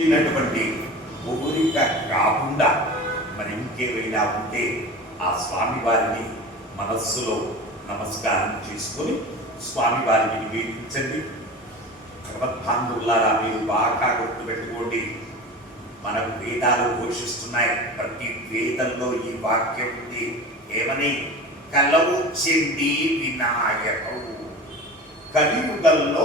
చెప్పినటువంటి కోరిక కాకుండా మరి ఇంకేవైనా ఉంటే ఆ స్వామి వారిని మనస్సులో నమస్కారం చేసుకొని స్వామి వారిని నివేదించండి. భగవద్బాంధువులారా మీరు బాగా గుర్తుపెట్టుకోండి. మనకు వేదాలు పోషిస్తున్నాయి. ప్రతి వేదంలో ఈ వాక్యం ఉంది. ఏమని? కలవు చెంది వినాయకుడు కలియుగంలో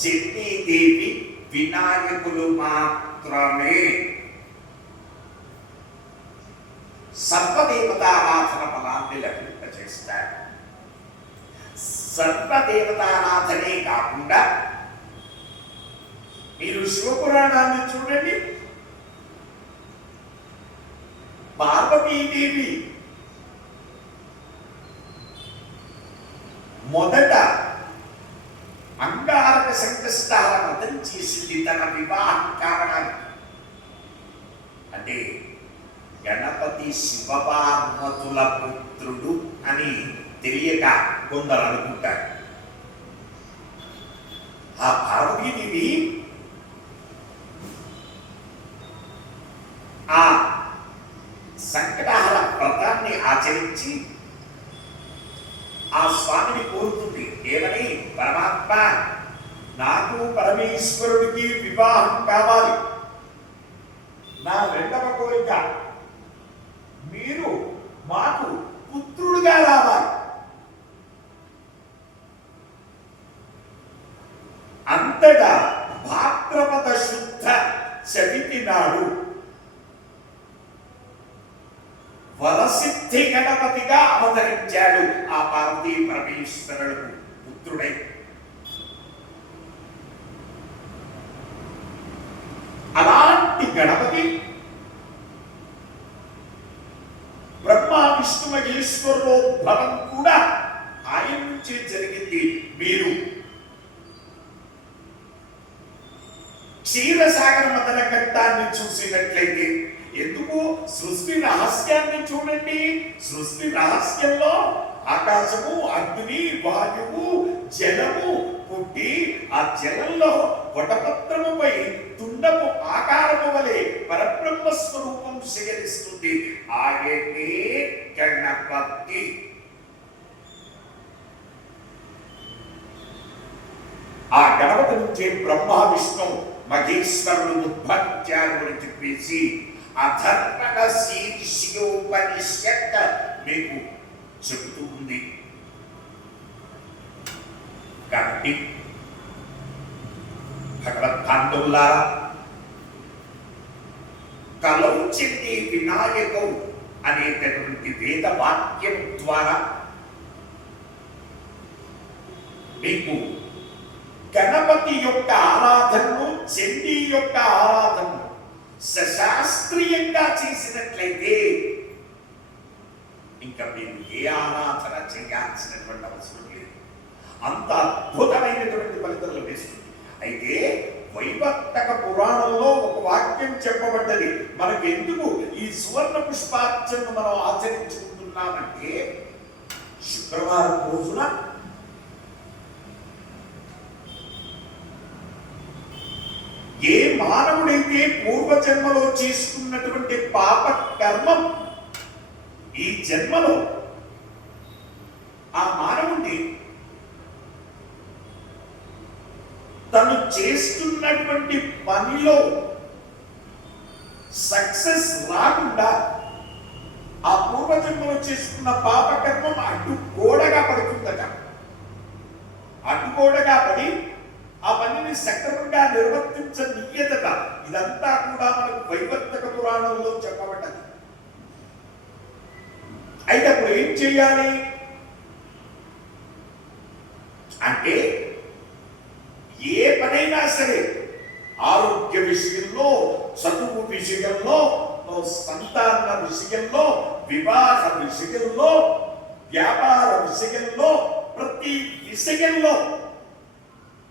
చెన్నీదేవి వినాయకులు మాత్రమే. సర్వదేవతారాధన ఫలాన్ని లభింపజేస్తారు సర్వదేవతారాధనే కాకుండా మీరు శివపురాణాన్ని చూడండి. పార్వతీదేవి మొదట అంగారక సంకష్టాల చేసింది తన వివాహం కావడానికి అంటే గణపతి శివపార్వతుల పుత్రుడు అని తెలియక కొందరు అనుకుంటారు. ఆ పార్వతీదేవి ఆ సంకటహర వ్రతాన్ని ఆచరించి ఆ స్వామిని కోరుతుంది. ఏమని? పరమాత్మ నాకు పరమేశ్వరుడికి వివాహం కావాలి. నా రెండవ కోరిక మీరు మాకు పుత్రుడుగా రావాలి. అంతటా భాద్రపద శుద్ధ చవితి నాడు వరసిద్ధి గణపతిగా అవతరించాడు ఆ పార్వతీ పరమేశ్వరుడు పుత్రుడై. అలాంటి గణపతి బ్రహ్మ విష్ణు మహేశ్వరులోద్భవం కూడా ఆయన నుంచే జరిగింది. మీరు క్షీరసాగర మదన ఘట్టాన్ని చూసినట్లయితే ఎందుకు? సృష్టి రహస్యాన్ని చూడండి. సృష్టి రహస్యంలో ఆకాశము అగ్ని వాయువు జలము పుట్టి ఆ జలంలో వటపత్రముపై ఆకారము వలె పరబ్రహ్మ స్వరూపం సేకరిస్తుంది ఆయనే గణపతి. ఆ గణపతి నుంచే బ్రహ్మ విష్ణు మహేశ్వరుడు ఉద్భవించారు అని చెప్పేసి అధర్మక శీర్షియోపనిషత్ మీకు చెబుతూ ఉంది. కాబట్టి భగవద్బాంధవులారా కలవు చెంది వినాయకం అనేటటువంటి వేద వాక్యం ద్వారా మీకు గణపతి యొక్క ఆరాధనను చండీ యొక్క ఆరాధనను సశాస్త్రీయంగా చేసినట్లయితే ఇంకా మీరు ఏ ఆరాధన చేయాల్సినటువంటి అవసరం లేదు. అంత అద్భుతమైనటువంటి ఫలితాలు లభిస్తుంది. అయితే వైవర్తక పురాణం వాక్యం చెప్పబడ్డది. మనకు ఎందుకు ఈ సువర్ణ పుష్పార్చనను మనం ఆచరించుకుంటున్నామంటే శుక్రవారం రోజున ఏ మానవుడైతే పూర్వజన్మలో చేసుకున్నటువంటి పాప కర్మం ఈ జన్మలో ఆ మానవుడి తను చేస్తున్నటువంటి పనిలో సక్సెస్ రాకుండా ఆ పూర్వజన్మలో చేసుకున్న పాపకర్మం అడ్డు గోడగా పడుతుందట. అడ్డుగోడగా పడి ఆ పనిని సక్రమంగా నిర్వర్తించనీయదట. ఇదంతా కూడా మనకు వైవర్తక పురాణంలో చెప్పబడ్డది. అయితే అప్పుడు ఏం చేయాలి? అంటే ఏ పనైనా సరే ఆరోగ్య విషయంలో చదువు విషయంలో సంతాన విషయంలో వివాహ విషయంలో వ్యాపార విషయంలో ప్రతి విషయంలో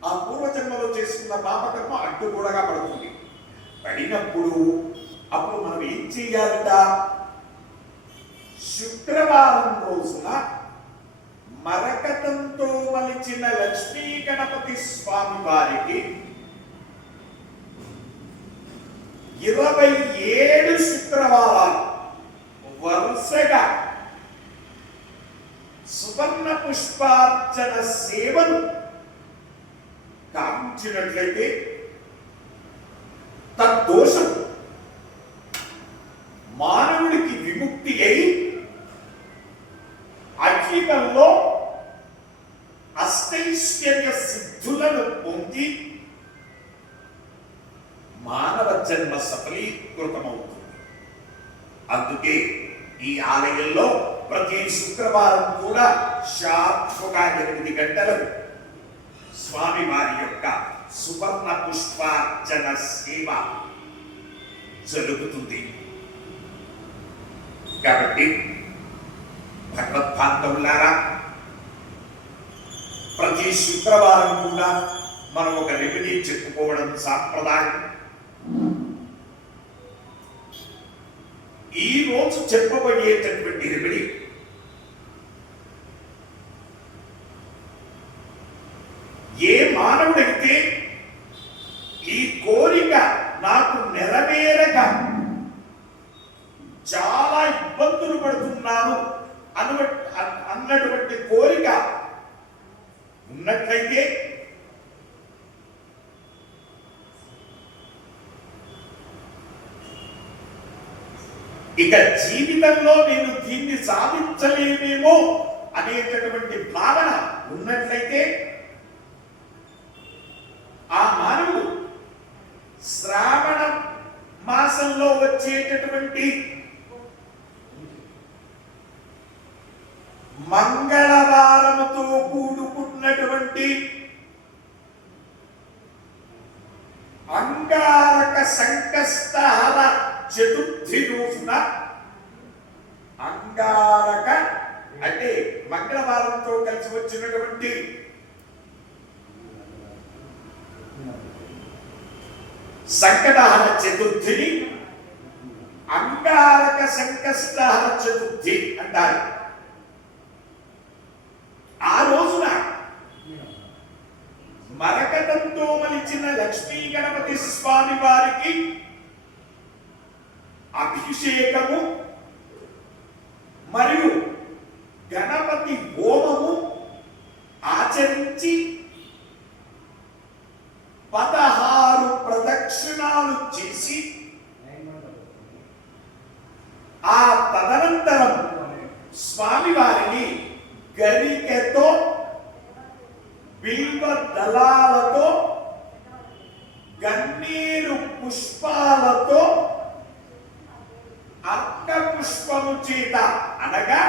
ఆ పూర్వజన్మలో చేసుకున్న పాపకర్మ అడ్డుగూడగా పడుతుంది. పడినప్పుడు అప్పుడు మనం ఏం చేయాలట? శుక్రవారం రోజున మరకతంతో మలిచిన లక్ష్మీ గణపతి స్వామి వారికి ఇరవై ఏడు శుక్రవారాలు వరుసగా సువర్ణ పుష్పార్చన సేవను కాంచినట్లయితే తద్దోషం మానవుడికి విముక్తి అయి అఖిలంలో అష్టైశ్వర్య సిద్ధులను పొంది మానవ జన్మ సఫలీకృతమవుతుంది అందుకే ఈ ఆలయంలో ప్రతి శుక్రవారం కూడా షార్ప్గా ఎనిమిది గంటలకు స్వామి వారి యొక్క సువర్ణ పుష్పార్చన సేవ జరుగుతుంది. కాబట్టి భగవద్భాంతవులారా ప్రతి శుక్రవారం కూడా మనం ఒక రెమెడీ చెప్పుకోవడం సాంప్రదాయం. ఈ రోజు చెప్పబోయేటటువంటి రెమెడీ ఏ మానవుడైతే ఈ కోరిక నాకు నెరవేరక చాలా ఇబ్బందులు పడుతున్నాను అన్న అన్నటువంటి కోరిక ఉన్నట్లయితే ఇక జీవితంలో నేను దీన్ని సాధించలేనేమో అనేటటువంటి భావన ఉన్నట్లయితే ఆ మానవుడు శ్రావణ మాసంలో వచ్చేటటువంటి మంగళవారముతో కూడుకున్నటువంటి అంగారక సంకష్టహర చతుర్థి రోజున అంగారక అంటే మంగళవారంతో కలిసి వచ్చినటువంటి సంకటహర చతుర్థిని అంగారక సంకష్టహర చతుర్థి అంటారు. ఆ రోజున మరకటంతో మలిచిన లక్ష్మీ గణపతి స్వామి వారికి అభిషేకము మరియు గణపతి హోమము ఆచరించి పదహారు ప్రదక్షిణాలు చేసి ఆ తదనంతరం స్వామివారిని గరికెతో బిల్వ దళాలతో గన్నీరు పుష్పాలతో అర్క పుష్పము చేత అనగా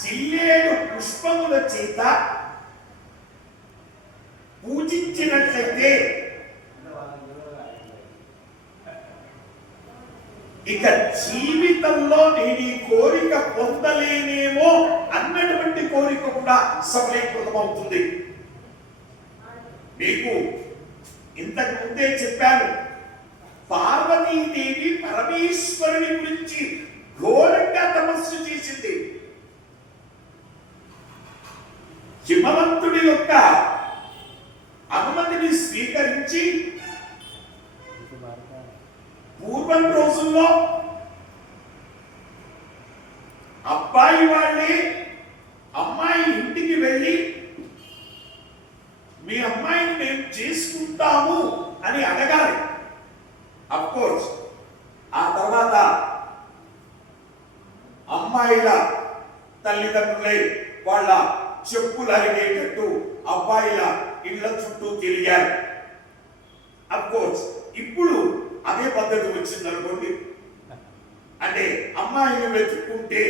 చిల్లేడు పుష్పముల చేత పూజించినట్లయితే ఇక జీవితంలో నేను ఈ కోరిక పొందలేనేమో అన్నటువంటి కోరిక కూడా సఫలీకృతమవుతుంది మీకు ఇంతకు ముందే చెప్పాను పార్వతీదేవి పరమేశ్వరుని గురించి ఘోరంగా తపస్సు చేసింది. హిమవంతుడి యొక్క అనుమతిని స్వీకరించి పూర్వం రోజుల్లో అబ్బాయి వాళ్ళే అమ్మాయి ఇంటికి వెళ్ళి మీ అమ్మాయిని మేము చేసుకుంటాము అని అడగాలి. అఫ్ కోర్స్ ఆ తర్వాత అమ్మాయిల తల్లిదండ్రులే వాళ్ళ చెప్పులు అరిగేటట్టు అబ్బాయిల ఇళ్ళ చుట్టూ తిరిగారు అఫ్ కోర్స్ ఇప్పుడు అదే పద్ధతి అనుకోండి అంటే అమ్మాయిని వెతుక్కుంటే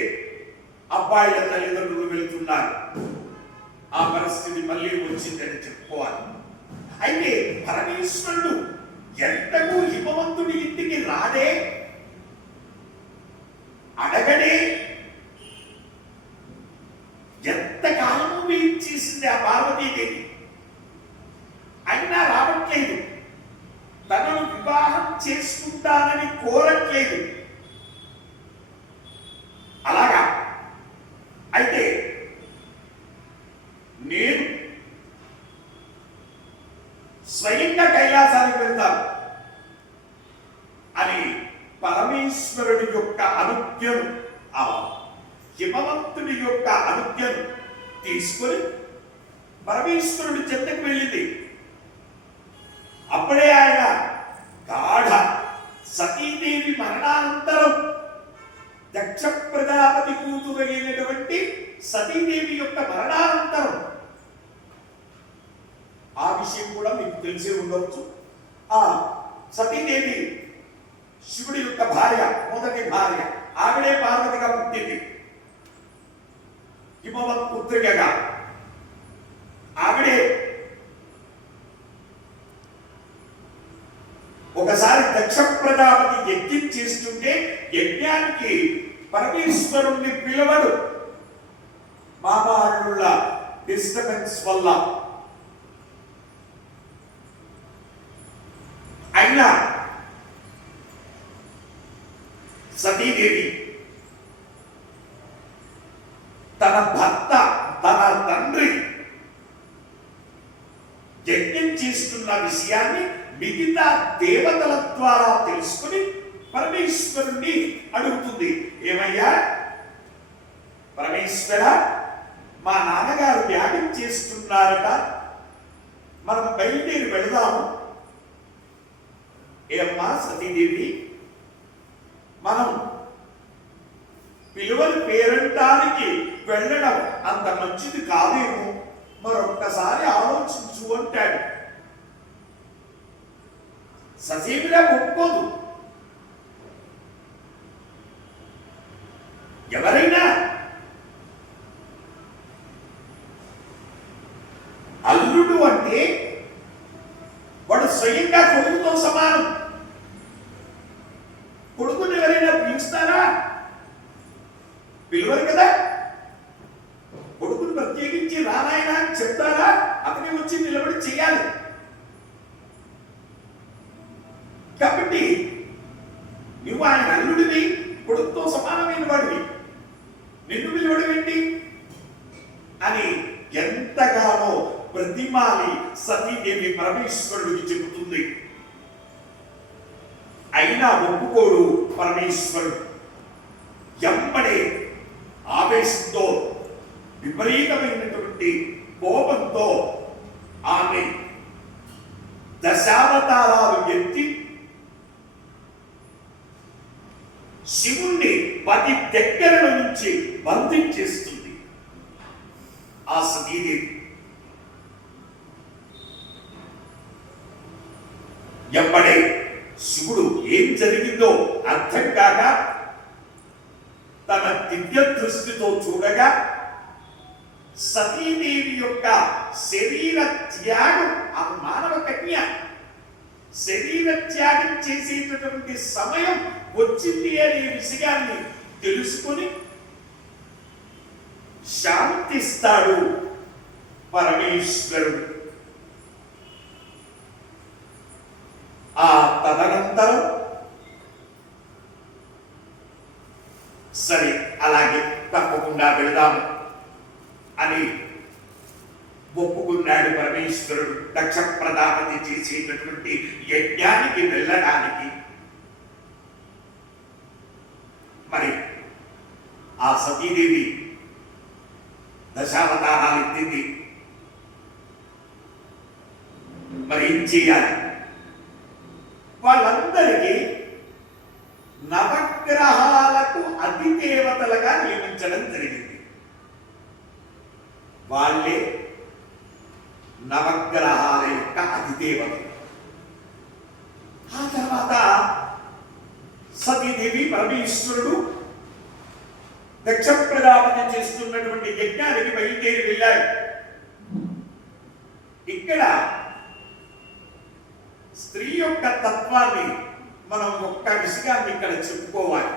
అబ్బాయిల తల్లిదండ్రులు వెళ్తున్నారు. ఆ పరిస్థితి మళ్ళీ వచ్చిందని చెప్పుకోవాలి. అయితే పరమేశ్వరుడు ఎంతకు హిమవంతుడి ఇంటికి రాదే అడగడే ఎంతకాలము వెయిట్ చేసింది ఆ పార్వతీదేవి? అయినా రావట్లేదు. తనను వివాహం చేసుకుంటానని కోరట్లేదు అలాగా అయితే స్వయంగా కైలాసానికి వెళ్తారు అని పరమేశ్వరుడి యొక్క అనుజ్ఞను ఆ హిమవంతుడి యొక్క అనుజ్ఞను తీసుకొని పరమేశ్వరుడి చెత్తకు వెళ్ళింది అప్పుడే ఆయన గాఢ సతీదేవి మరణానంతరం దక్ష ప్రజాపతి కూతురు అయినటువంటి సతీదేవి యొక్క మరణానంతరం ఆ విషయం కూడా మీకు తెలిసే ఉండవచ్చు ఆ సతీదేవి శివుడి యొక్క భార్య మొదటి భార్య ఆవిడే పార్వతిగా పుట్టింది హిమవత్ పుత్రికగా. ఆవిడే ఒకసారి దక్ష ప్రజాపతి యజ్ఞం చేస్తుంటే యజ్ఞానికి పరమేశ్వరుణ్ణి పిలవడు. మామాళ్ళ డిస్టర్బెన్స్ వల్ల. అయినా సతీదేవి తన భర్త తన తండ్రి యజ్ఞం చేస్తున్న విషయాన్ని మిగతా దేవతల ద్వారా తెలుసుకుని పరమేశ్వరుణ్ణి అడుగుతుంది. ఏమయ్యా? పరమేశ్వర మా నాన్నగారు యాగం చేస్తున్నారట. మనం బయలుదేరి వెళదాము. ఏమ్మా సతీదేవి? మనం పిలువని పేరంటానికి వెళ్ళడం అంత మంచిది కాదేమో. మరొక్కసారి ఆలోచించు అంటాడు. సజీవిగా ఒప్పుకోదు. ఎవరైనా అల్లుడు అంటే వాడు స్వయంగా కొడుకుతో సమానం. కొడుకుని ఎవరైనా పిలుస్తారా పిలవరు కదా. కొడుకుని ప్రత్యేకించి రానాయన చెప్తారా? అతని వచ్చి నిలబడి చేయాలి కాబట్టి నువ్వు ఆయన అల్లుడివి కొడుకుతో సమానమైన వాడివి. నిన్ను పిలవడం ఏంటి? అని ఎంతగానో ప్రతిమాలి సతీదేవి పరమేశ్వరుడికి చెబుతుంది. అయినా ఒప్పుకోడు పరమేశ్వరుడు. ఎంబడే ఆవేశంతో విపరీతమైనటువంటి కోపంతో ఆమె దశావతారాలు ఎత్తి శివుణ్ణి పది దగ్గర నుంచి బంధించేస్తుంది. ఆ సతీదేవి ఎప్పటి శివుడు ఏం జరిగిందో అర్థం కాక తన దివ్య దృష్టితో చూడగా సతీదేవి యొక్క శరీర త్యాగం ఆ మానవ కన్య శరీర త్యాగం చేసేటటువంటి సమయం వచ్చింది అనే విషయాన్ని తెలుసుకొని శాంతిస్తాడు పరమేశ్వరుడు. ఆ తదనంతరం సరే అలాగే తప్పకుండా వెళదాము అని ఒప్పుకున్నాడు పరమేశ్వరుడు. దక్ష ప్రదాపతి చేసేటటువంటి యజ్ఞానికి వెళ్ళడానికి మరి ఆ సతీదేవి దశావతారాలు ఎత్తింది. మరి ఏం చేయాలి? వాళ్ళందరికీ నవగ్రహాలకు అధిదేవతలుగా నియమించడం జరిగింది. వాళ్ళే నవగ్రహాల యొక్క అధిదేవతలు ఆ తర్వాత సతీదేవి పరమేశ్వరుడు దక్ష ప్రజాపతి చేస్తున్నటువంటి యజ్ఞానికి బయలుదేరి వెళ్ళారు. ఇక్కడ స్త్రీ యొక్క తత్వాన్ని మనం ఒక్క విషయాన్ని ఇక్కడ చెప్పుకోవాలి.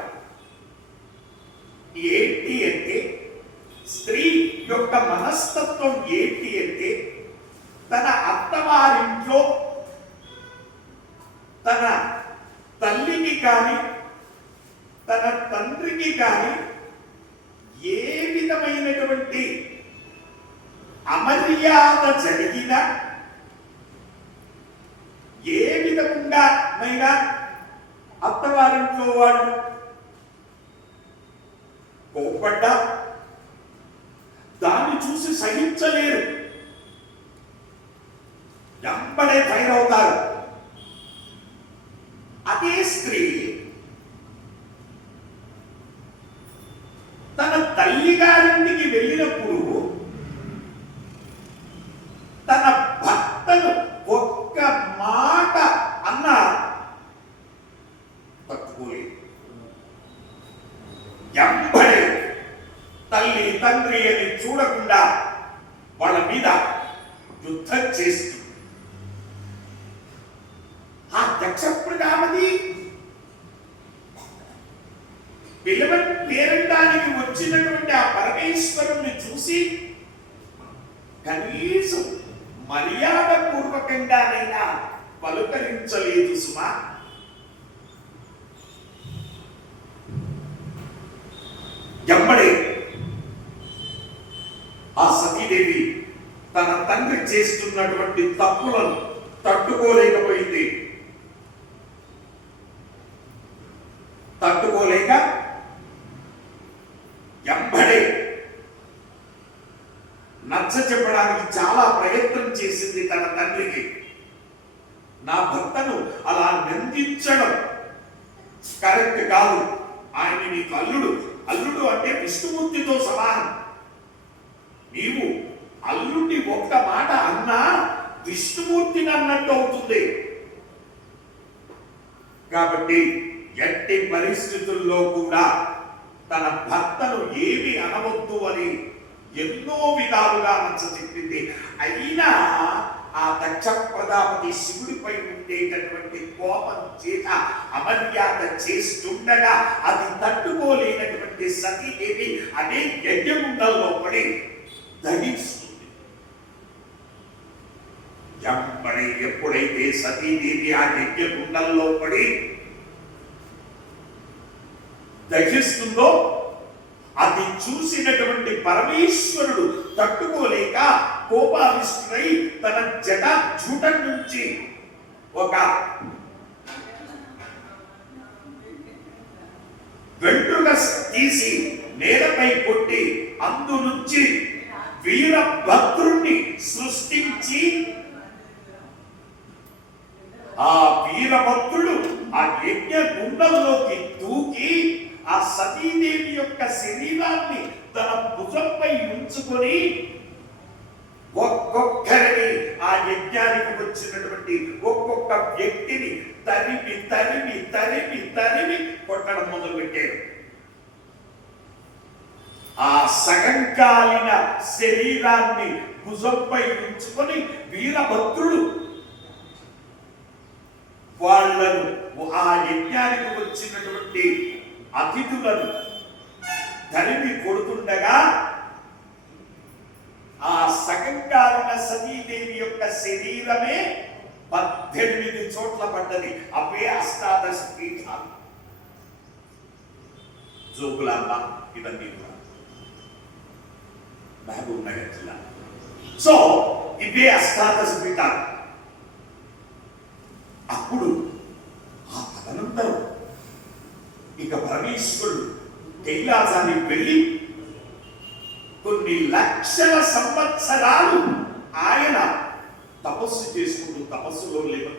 ఏంటి అంటే స్త్రీ యొక్క మనస్తత్వం ఏంటి అంటే తన అత్తవారింట్లో తన తల్లికి కానీ తన తండ్రికి కానీ ఏ విధమైనటువంటి అమర్యాద జరిగినా నైనా అత్తవారింట్లో వాళ్ళు కోప్పడ్డా దాన్ని చూసి సహించలేరు. ఎంపడే తయారవుతారు అదే స్త్రీ తన తల్లి గారింటికి వెళ్ళినప్పుడు తన భర్తను ఒక్క మాట అన్న తట్టుకోలేదు ఎంబడే తల్లి తండ్రి అని చూడకుండా వాళ్ళ మీద యుద్ధం చేస్తూ ఆ దక్ష ప్రజాపతి పిలవ పేరంటానికి వచ్చినటువంటి ఆ పరమేశ్వరుణ్ణి చూసి కనీసం మర్యాద పూర్వకంగానైనా కనిపించలేదు సుమా. ఎమ్మడే ఆ సతీదేవి తన తండ్రి చేస్తున్నటువంటి తప్పులను తట్టుకోలేకపోయింది తట్టుకోలేక ఎంబడే నచ్చ చెప్పడానికి చాలా ప్రయత్నం చేసింది తన తండ్రికి నా భర్తను అలా నిందించడం కరెక్ట్ కాదు ఆయన నీకు అల్లుడు అల్లుడు అంటే విష్ణుమూర్తితో సమానం నీవు అల్లుడిని ఒక్క మాట అన్నా విష్ణుమూర్తిని అన్నట్టు అవుతుంది కాబట్టి ఎట్టి పరిస్థితుల్లో కూడా తన భర్తను ఏమి అనవద్దు అని ఎన్నో విధాలుగా నచ్చ చెప్పింది. అయినా ఆ దక్ష ప్రజాపతి శివుడిపై ఉండేటటువంటి కోపం చేత అమర్యాద చేస్తుండగా అది తట్టుకోలేనటువంటి సతీదేవి అనే యజ్ఞముండల్లో పడి దహిస్తుంది. ఎప్పుడైతే సతీదేవి ఆ యజ్ఞగుండంలో పడి దహిస్తుందో అది చూసినటువంటి పరమేశ్వరుడు తట్టుకోలేక కోపావిష్టుడై తన జట చూటం నుంచి ఒక వెంట్రుక తీసి నేలపై కొట్టి అందు నుంచి వీరభద్రుణ్ణి సృష్టించి ఆ వీరభద్రుడు ఆ యజ్ఞ గుండంలోకి దూకి ఆ సతీదేవి యొక్క శరీరాన్ని తన భుజంపై ఉంచుకొని ఒక్కొక్కరిని ఆ యజ్ఞానికి వచ్చినటువంటి ఒక్కొక్క వ్యక్తిని తరిమి తరిమి తరిమి తరిమి కొట్టడం మొదలు పెట్టారు ఆ సగంకాలిన శరీరాన్ని భుజంపై ఉంచుకొని వీరభద్రుడు వాళ్ళను ఆ యజ్ఞానికి వచ్చినటువంటి అతిథులను తరిమి కొడుతుండగా ఆ సగంకాలిన సతీదేవి యొక్క శరీరమే పద్దెనిమిది చోట్ల పడ్డది. అవే అష్టాదశ పీఠాలు. జోగులాంబ ఇవన్నీ కూడా. మహబూబ్ నగర్ జిల్లా సో ఇవే అష్టాదశ పీఠాలు. అప్పుడు ఆ తదనంతరం ఇక పరమేశ్వరుడు కైలాసానికి వెళ్ళి. కొన్ని లక్షల సంవత్సరాలు ఆయన తపస్సు చేసుకుంటూ తపస్సులో నిమ-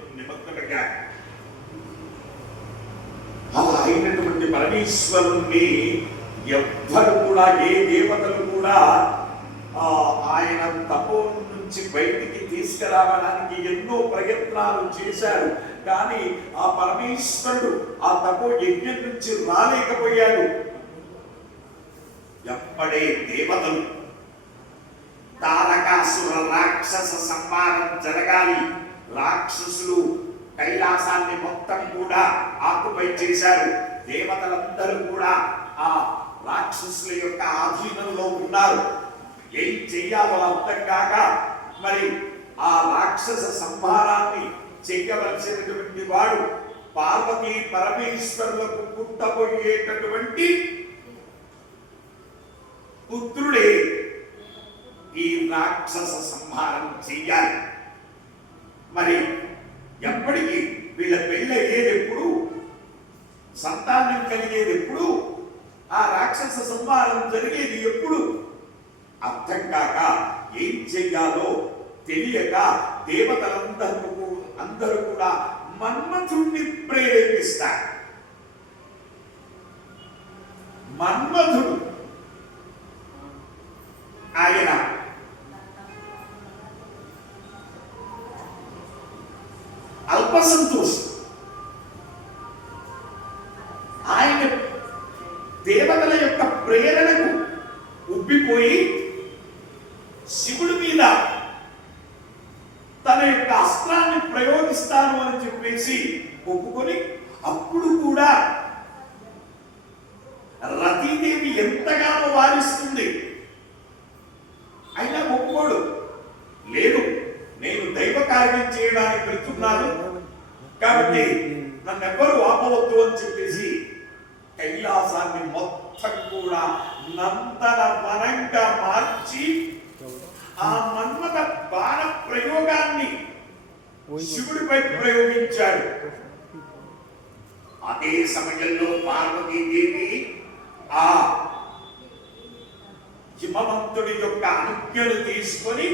అలా అయినటువంటి పరమేశ్వరుణ్ణి ఎవ్వరు కూడా ఏ దేవతలు కూడా ఆ, ఆయన తపో నుంచి బయటికి తీసుకురావడానికి ఎన్నో ప్రయత్నాలు చేశారు. కానీ ఆ పరమేశ్వరుడు ఆ తపో యజ్ఞం నుంచి రాలేకపోయాడు. ఎప్పుడే దేవతలు? తారకాసుర రాక్షస సంహారం జరగాలి. రాక్షసులు కైలాసాన్ని మొత్తం కూడా ఆకుపై చేశారు. దేవతలందరూ కూడా ఆ రాక్షసుల యొక్క ఆధీనంలో ఉన్నారు. ఏం చెయ్యాలో అర్థం కాక మరి ఆ రాక్షస సంహారాన్ని చెయ్యవలసినటువంటి వాడు పార్వతీ పరమేశ్వరులకు పుట్టబోయేటటువంటి పుత్రుడే. ఈ రాక్షస సంహారం చెయ్యాలి. మరి ఎప్పటికీ వీళ్ళ పెళ్ళి అయ్యేది ఎప్పుడు సంతానం కలిగేది ఎప్పుడు ఆ రాక్షస సంహారం జరిగేది ఎప్పుడు? అర్థం కాక ఏం చెయ్యాలో తెలియక దేవతలందరూ అందరూ కూడా మన్మథుణ్ణి ప్రేరేపిస్తారు. మన్మధుడు ఆయన అల్ప సంతోషం సింహభక్తుడి యొక్క అనుజ్ఞలు తీసుకొని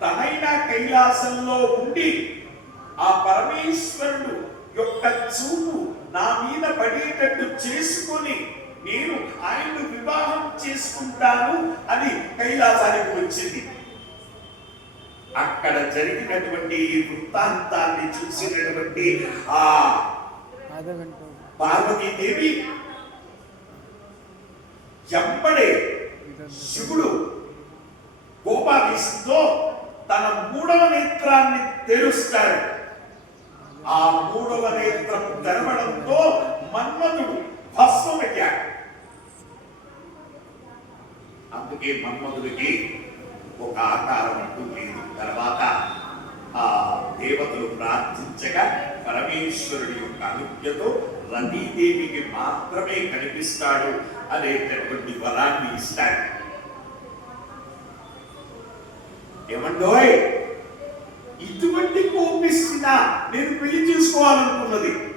తనైన కైలాసంలో ఉండి ఆ పరమేశ్వరుడు యొక్క చూపు నా మీద పడేటట్టు చేసుకొని నేను ఆయన్ను వివాహం చేసుకుంటాను అని కైలాసానికి వచ్చింది. అక్కడ జరిగినటువంటి వృత్తాంతాన్ని చూసినటువంటి ఆ పార్వతీదేవి ఎంబడే శివుడు కోపావేశంతో తన మూడవ నేత్రాన్ని తెరుస్తాడు. ఆ మూడవ నేత్రం తెరవడంతో మన్మధుడు భస్మమయ్యాడు అందుకే మన్మధుడికి ఒక ఆకారం అంటూ లేదు. తర్వాత ఆ దేవతలు ప్రార్థించగా పరమేశ్వరుడి యొక్క అనుజ్ఞతో రతీదేవికి మాత్రమే కనిపిస్తాడు. అనేటటువంటి బలాన్ని ఇస్తాడు ఏమండోయ్ ఇటువంటి కోపిస్తున్న నేను పెళ్ళి చేసుకోవాలనుకున్నది.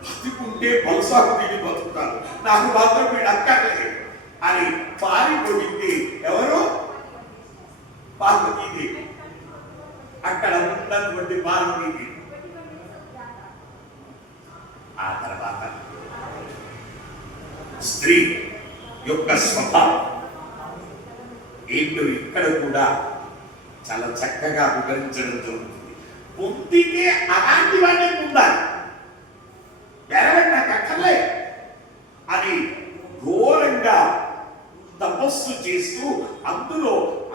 బతికుంటే బహుశాకు వీడి బతుకుతాను. నాకు మాత్రం వీడు అక్కర్లేదు. అని పారిపోయింది ఎవరు? పార్వతీదేవి. అక్కడ ఉన్నటువంటి పార్వతీదేవి. ఆ తర్వాత స్త్రీ యొక్క స్వభావం. ఏంటో ఇక్కడ కూడా చాలా చక్కగా వివరించడం జరుగుతుంది. పొందితే అలాంటి వాడిని ఉండాలి. ఎరగండి నాకు అది అని ఘోరంగా తపస్సు చేస్తూ అందులో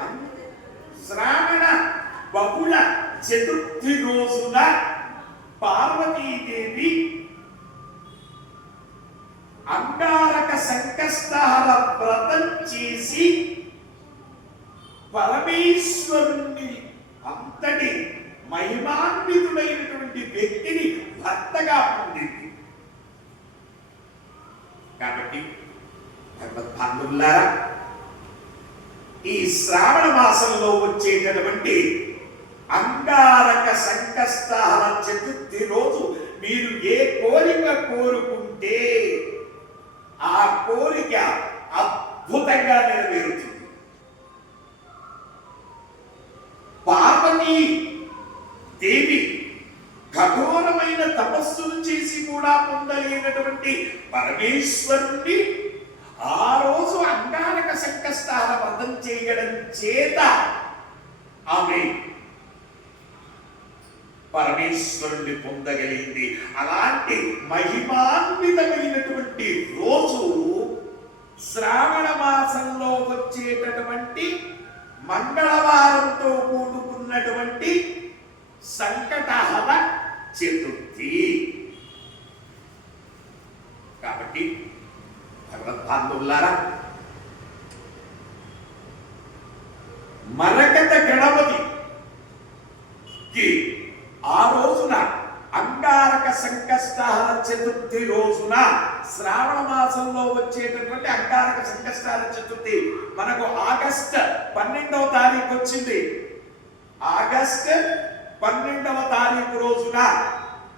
శ్రావణ బహుళ చతుర్థి రోజున పార్వతీదేవి అంగారక సంకష్టహర వ్రతం చేసి పరమేశ్వరుణ్ణి అంతటి మహిమాన్వితుడైనటువంటి వ్యక్తిని భర్తగా పొందింది. కాబట్టి భగవద్బంధువులారా ఈ శ్రావణ మాసంలో వచ్చేటటువంటి అంగారక సంకష్టహర చతుర్థి రోజు మీరు ఏ కోరిక కోరుకుంటే ఆ కోరిక అద్భుతంగా నెరవేరుతుంది. పాపని దేవి కఠోరమైన తపస్సును చేసి కూడా పొందలేనటువంటి పరమేశ్వరుణ్ణి ఆ రోజు అంగారక సంకష్టాల వర్ధం చేయడం చేత ఆమె పరమేశ్వరుణ్ణి పొందగలిగింది. అలాంటి మహిమాన్వితమైనటువంటి రోజు శ్రావణ మాసంలో వచ్చేటటువంటి మంగళవారంతో కూడుకున్నటువంటి సంకటహర చతుర్థి. కాబట్టి భగవద్బాంధవులారా మరకత గణపతికి ఆ రోజున అంగారక సంకష్టహర చతుర్థి రోజున శ్రావణ మాసంలో వచ్చేటటువంటి అంగారక సంకష్టహర చతుర్థి. మనకు ఆగస్ట్ పన్నెండవ తారీఖు వచ్చింది. ఆగస్ట్ పన్నెండవ తారీఖు రోజున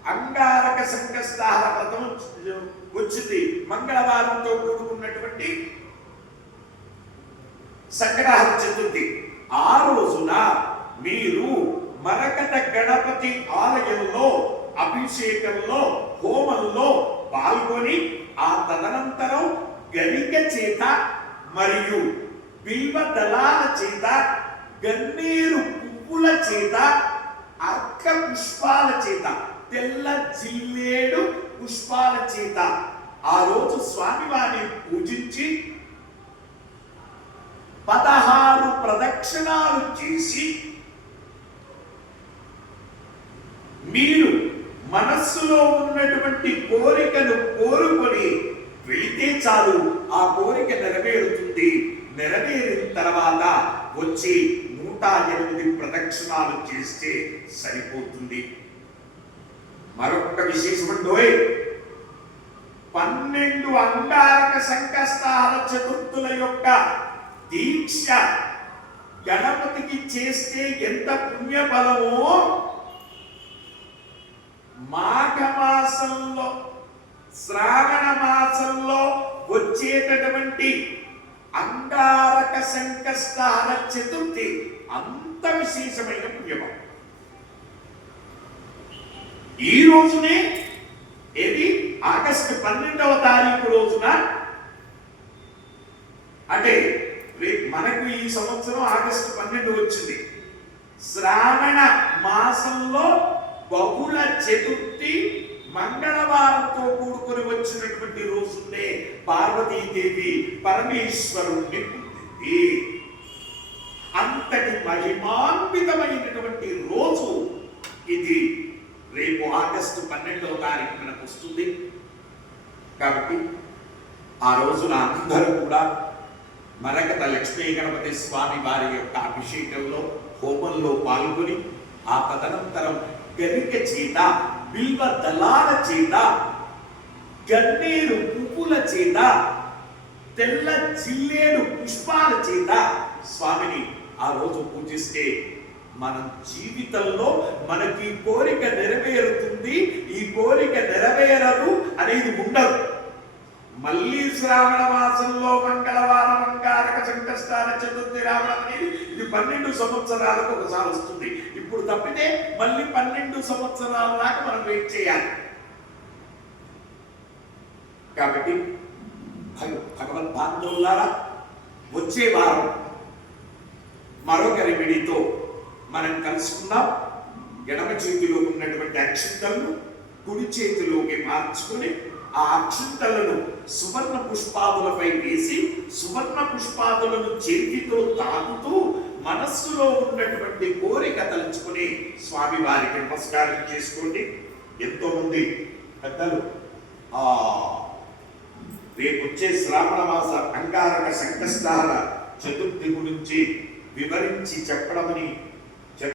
అంగారక సంకష్టాల వ్రతం వచ్చింది. మంగళవారంతో కూడుకున్నటువంటి సంగ్రహం చతుర్థి. ఆ రోజున మీరు మరకత గణపతి ఆలయంలో అభిషేకంలో హోమంలో పాల్గొని ఆ తదనంతరం గరిక చేత మరియు బిల్వ దళాల చేత గన్నేరు పువ్వుల చేత అర్క పుష్పాల చేత తెల్ల జిల్లేడు పుష్పాల చేత ఆ రోజు స్వామివారిని పూజించి పదహారు ప్రదక్షిణాలు చేసి మీరు మనస్సులో ఉన్నటువంటి కోరికను కోరుకొని వెళితే చాలు ఆ కోరిక నెరవేరుతుంది. నెరవేరిన తర్వాత వచ్చి నూట ఎనిమిది ప్రదక్షిణాలు చేస్తే సరిపోతుంది. మరొక విశేషమంటో పన్నెండు అంగారక సంకష్టాల చతుర్థుల యొక్క దీక్ష గణపతికి చేస్తే ఎంత పుణ్యఫలమో మాఘమాసంలో శ్రావణ మాసంలో వచ్చేటటువంటి అంగారక సంకష్టాల చతుర్థి అంత విశేషమైన పుణ్యమం? ఈ రోజునే ఏది? ఆగస్టు పన్నెండవ తారీఖు రోజున. అంటే మనకు ఈ సంవత్సరం ఆగస్టు పన్నెండు వచ్చింది. శ్రావణ మాసంలో బహుళ చతుర్థి మంగళవారంతో కూడుకొని వచ్చినటువంటి రోజునే పార్వతీదేవి పరమేశ్వరుణ్ణి పుట్టింది. అంతటి మహిమాన్వితమైనటువంటి రోజు ఇది. రేపు ఆగస్టు పన్నెండవ తారీఖు మనకు వస్తుంది. కాబట్టి ఆ రోజున అందరూ కూడా మరకత లక్ష్మీ గణపతి స్వామి వారి యొక్క అభిషేకంలో హోమంలో పాల్గొని ఆ తదనంతరం గరిక చేత బిల్వ దళాల చేత గన్నేరు పువ్వుల చేత తెల్ల జిల్లేడు పుష్పాల చేత స్వామిని ఆ రోజు పూజిస్తే మన జీవితంలో మనకి కోరిక నెరవేరుతుంది. ఈ కోరిక నెరవేరదు అనేది ఉండదు. మళ్ళీ శ్రావణ మాసంలో మంగళవారం అంగారక చతుర్థి రావడం అనేది ఇది పన్నెండు సంవత్సరాలకు ఒకసారి వస్తుంది. ఇప్పుడు తప్పితే మళ్ళీ పన్నెండు సంవత్సరాల దాకా మనం వెయిట్ చేయాలి. కాబట్టి భగ- భగవద్ బాంధవులారా వచ్చే వారం మరొక రెమెడీతో మనం కలుసుకుందాం. ఎడమ చేతిలో ఉన్నటువంటి అక్షింతలను కుడి చేతిలోకి మార్చుకుని ఆ అక్షింతలను సువర్ణ పుష్పాదులపై వేసి సువర్ణ పుష్పాదులను చేతితో తాకుతూ మనస్సులో ఉన్నటువంటి కోరిక తలుచుకుని స్వామి వారికి నమస్కారం చేసుకోండి. ఎంతో మంది పెద్దలు ఆ రేపు వచ్చే శ్రావణ మాస అంగారక సంకష్టాల చతుర్థి గురించి వివరించి చెప్పడమని